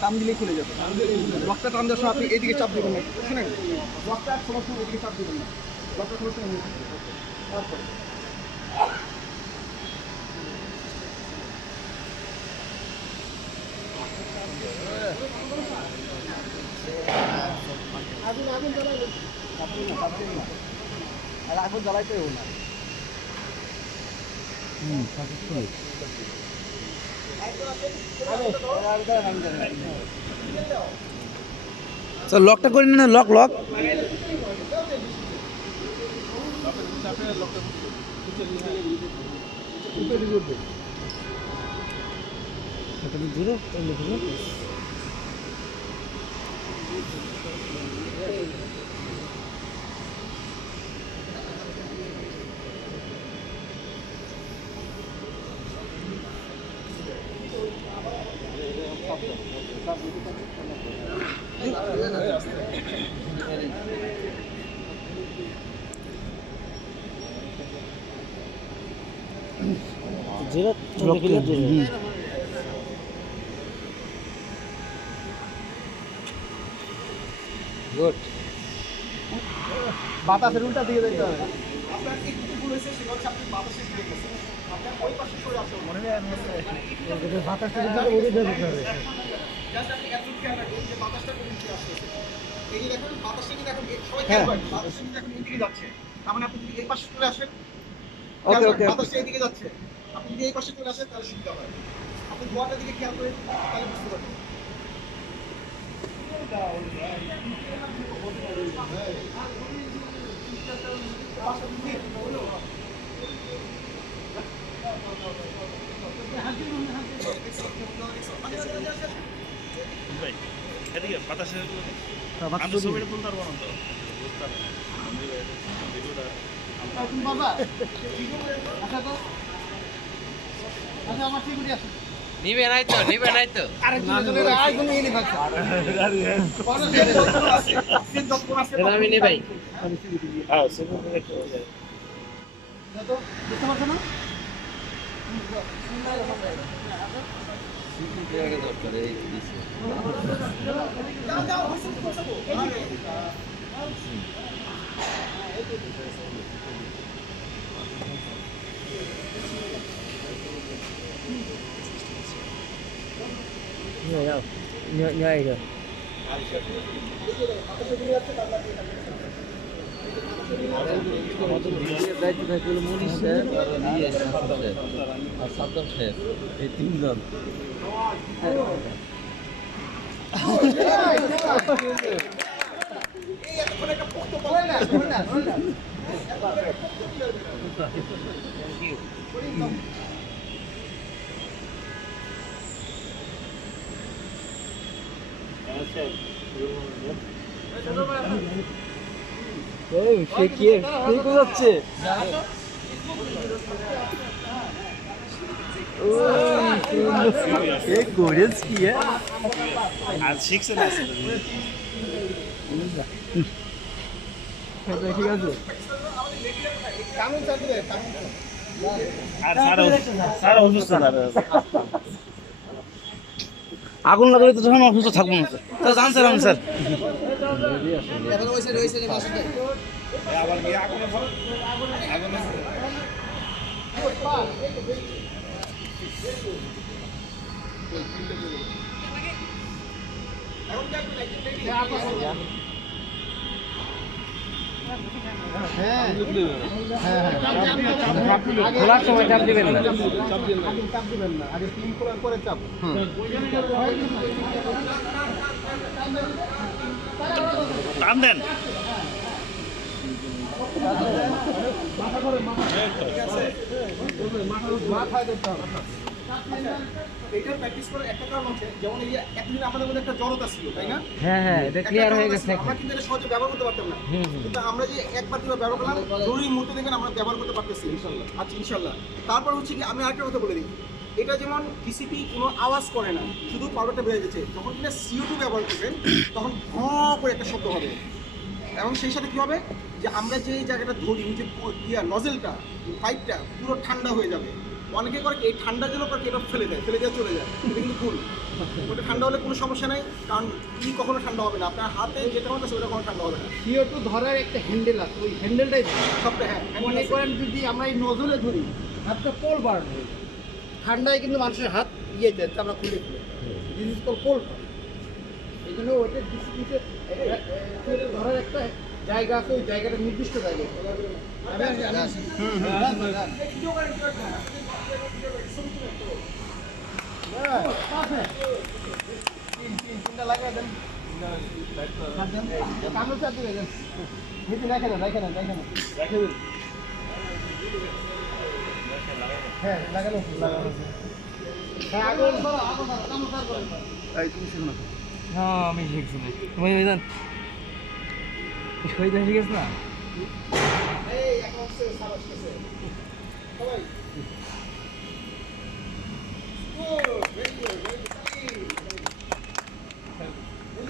টান দিলেই খুলে যাবে। লকটা টান দেওয়ার সময় আপনি এইদিকে চাপ দেবেন না। শুনেন? লকটা সময় এদিকে চাপ দেবেন না। লকটা এদিকে দেবেন। তারপরে। আগুন আগুন জ্বালাইবেন না না। স্যার লকটা করে না lock lock zero zero good বাতাসের উল্টা দিকে দেখতে হবে। আপনার একটু ভুল হয়েছে? সেটা হচ্ছে আপনি বাতাসের দিকে গেছেন। আপনার ওই পাশে সরে আসতে হবে মনে হয় যেতে জাস্ট আপনি এত খেয়াল রাখবেন যে বাতাসটা কোন দিকে আসতেছে এই দেখুন বাতাসটা কিন্তু এখন এই- সবাই হ্যাঁ। খেয়াল বাতাসটা এদিকে যাচ্ছে। তার মানে আপনি যদি এই পাশে চলে আসেন ওকে ওকে করেন, বাতাসটা এদিকে যাচ্ছে আপনি যদি এই পাশে চলে আসেন তাহলে সুবিধা হয়। আপনি গোয়াটার দিকে খেয়াল করেন তাহলে বুঝতে পারবেন। বাতাসের আমি ছবিটা তুলতে পারব না তো বুঝতে পারব না। আমি ভিডিওটা বাবা? আচ্ছা তো। আচ্ছা আমার সিকিউরিটি আছে। নিবে নাই তো নিবে নাই তো। আরে দুজনের আয় তুমি এনে ভাগছো বড় যে যতক্ষণ আছে যে যতক্ষণ আছে এটা আমি নেই ভাই। হ্যাঁ তো আরে নিয়ে গেল দায়িত্ব আর ইয়ে সাদ্দাম স্যার আর সাদ্দাম স্যার এই তিনজন এই এতক্ষণ সে কি কি কোথাচ্ছে গোরেজ আর আগুন লাগলে তো তখন অসুস্থ থাকব না স্যার জান স্যার আমি স্যার। এখন খোলার সময় চাপ দিবেন না চাপ দিবেন না আগে ক্লিন করার পরে চাপ টান দেন মাথায় ধরতে হবে এটা প্র্যাকটিস করার একটা কারণ হচ্ছে যেমন এই এতদিন আমাদের মধ্যে একটা জড়তা ছিল তাই না? হ্যাঁ হ্যাঁ এটা ক্লিয়ার হয়ে গেছে আমরা কিন্তু এটা সহজে ব্যবহার করতে পারতাম না। কিন্তু আমরা যে একবার দুবার ব্যবহার করলাম জরুরি মুহূর্তে দেখবেন আমরা ব্যবহার করতে পারতেছি। ইনশাল্লাহ। আচ্ছা ইনশাল্লাহ। তারপর হচ্ছে কি আমি আরেকটা কথা বলে দিই। এটা যেমন টিসিপি কোনো আওয়াজ করে না শুধু পাউডারটা বেড়ে যাচ্ছে যখন কিনা সিও টু ব্যবহার করবেন তখন ঘ করে একটা শব্দ হবে। এবং সেই সাথে কি হবে? যে আমরা যে জায়গাটা ধরি যে নজেলটা পাইপটা পুরো ঠান্ডা হয়ে যাবে। অনেকে করে কি এই ঠান্ডা জন্য করে কি ফেলে দেয় ফেলে দেওয়া চলে যায়। এটা কিন্তু ভুল। ওটা ঠান্ডা হলে কোনো সমস্যা নেই কারণ কি কখনো ঠান্ডা হবে না। আপনার হাতে যেটা মতো সেটা কখনো ঠান্ডা হবে না। সিও টু ধরার একটা হ্যান্ডেল আছে ওই হ্যান্ডেলটাই সবটা হ্যাঁ মনে করেন যদি আমরা এই নজলে ধরি হাতটা পোল বার হয়ে। ঠান্ডায় কিন্তু মানুষের হাত ইয়ে যায় আমরা খুলে খুলে দিস ইজ কল পোল এই জন্য ওইটা ডিসপ্লিতে ধরার একটা জায়গা আছে ওই জায়গাটা নির্দিষ্ট জায়গা আমি আসি, আমি আসি। হ্যাঁ, লাগানো লাগানো হ্যাঁ, আগুন আগুন ধরো, কামড় চাপ করো। হ্যাঁ আমি শিখছি না তুমি জান শহীদ হয়ে গেছ না এই Good, very good, very good. সাইডে দেন, সাইডে দেন, এটা হাতে ধরো। এটা সাইডে দেন। এই আমি না ম্যাডাম আসতেছে, আমি না ম্যাডাম আসতেছে। আগুন, আগুন, আগুন করে গেল।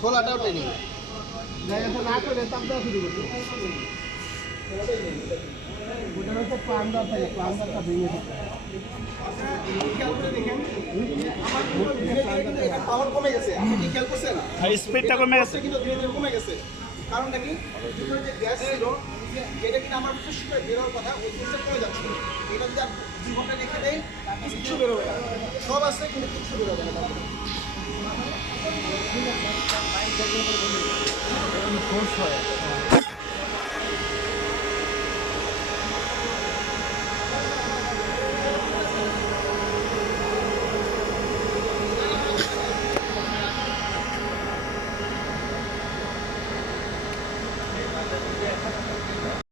খোলাটা নেই জায়গাটা না করে তাপ দেওয়া শুরু করতে ওটা হচ্ছে কিন্তু কিন্তু এটার power কমে গেছে। আপনি কি খেয়াল করছেন? স্পিডটা কমে গেছে এটা কিন্তু ধীরে ধীরে কমে গেছে। কারণটা কি? যে গ্যাস ছিল, যেটা কিনা আমার ফুস করে বেরোর কথা, ওই গ্যাসটা কমে যাচ্ছে। এটা যদি আর ঘণ্টা রেখে দেয়, কিচ্ছু বেরোবে না। সব আছে কিন্তু কিচ্ছু বেরোবে না হয়